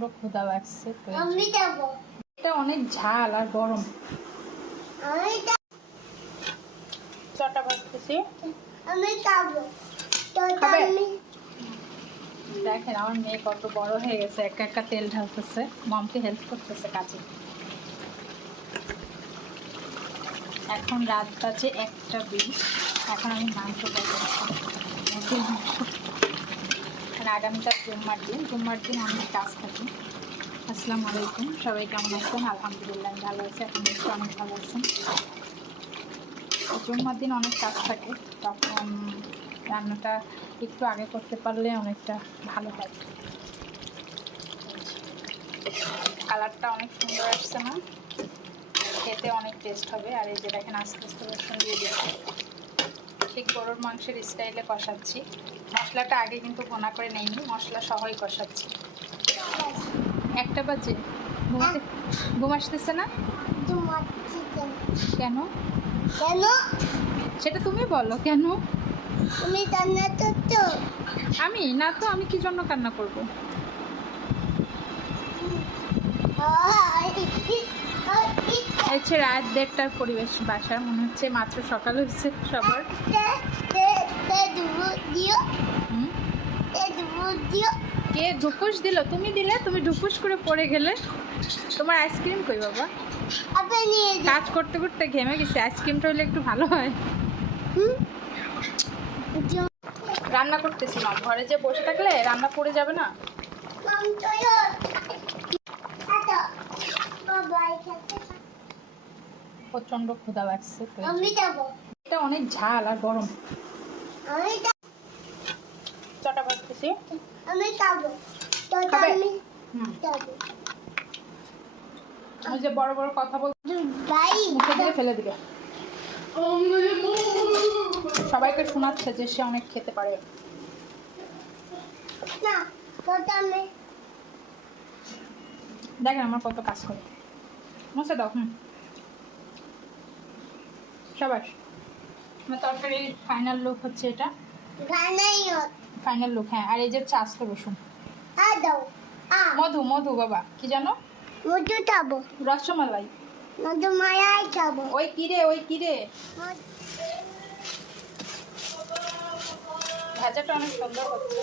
প্রচন্ড ক্ষুধা লাগছে তো এটা অনেক ঝাল আর গরম। চটা ভাজতেছি। দেখেন আমার মেয়ে কত বড় হয়ে গেছে, একা একা তেল ঢালতেছে, মমকে হেল্প করতেছে কাজে। এখন রাত বাজে 1:20। এখন আমি মাংস করতেছি, আগামীকাল জুম্মার দিন অনেক কাজ থাকে। আসসালামু আলাইকুম, সবাই কেমন আছেন? আলহামদুলিল্লাহ আমি ভালো আছি, আপনি নিশ্চয়ই অনেক ভালো আছেন। জুম্মার দিন অনেক কাজ থাকে, তখন রান্নাটা একটু আগে করতে পারলে অনেকটা ভালো হয়। কালারটা অনেক সুন্দর আসছে না? খেতে অনেক টেস্ট হবে। আর এই যে দেখেন আস্তে আস্তে রসুন দিয়ে দিচ্ছি, ঠিক গরুর মাংসের স্টাইলে কষাচ্ছি। মশলাটা আগে কিন্তু ভোনা করে নেইনি, মশলা সহই কষাচ্ছি। 1টা বাজে, ঘুম আসতেছে না কেন? কেন সেটা তুমি বলো, কেন? তুমি কান্না করছো? আমি না তো, আমি কি জন্য কান্না করব? হচ্ছে রাত 1:30টার পরিবেশ বাসার, মনে হচ্ছে মাত্র সকাল হয়েছে সবার। কে ঢুকুস দিল? তুমি দিলে, তুমি ঢুকুস করে পড়ে গেলে। তোমার আইসক্রিম কই বাবা? কাজ করতে করতে ঘেমে গেছে, আইসক্রিমটা হলে একটু ভালো হয়। রান্না করতেছিলাম, ঘরে যে বসে থাকলে রান্না পড়ে যাবে না। প্রচন্ড ক্ষুধা লাগছে তো এটা অনেক ঝাল আর গরম। চটা ভাজতেছি। ওই যে বড় বড় কথা বলতে মুখে দিয়ে ফেলে দিবে। সবাইকে শোনাচ্ছে যে সে অনেক খেতে পারে। দেখেন আমার কত কাজ করে। মশা দাও। সবাই আমার তরকারির ফাইনাল লুক হচ্ছে এটা। ফাইনাল লুক, হ্যাঁ। আর এই যে আস্ত রসুন, মধু মধু বাবা কি জানো? মধু খাবো, রসমালাই, মধু মালাই খাবো। ওই কিরে, ওই কিরে। ভাজাটা অনেক সুন্দর হচ্ছে।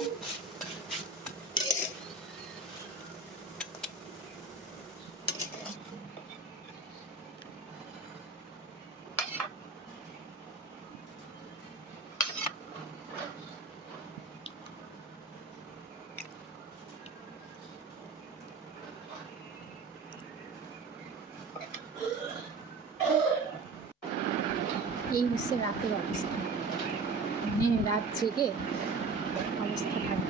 এই হচ্ছে রাতের অবস্থা, মানে রাত জেগে অবস্থা খারাপ।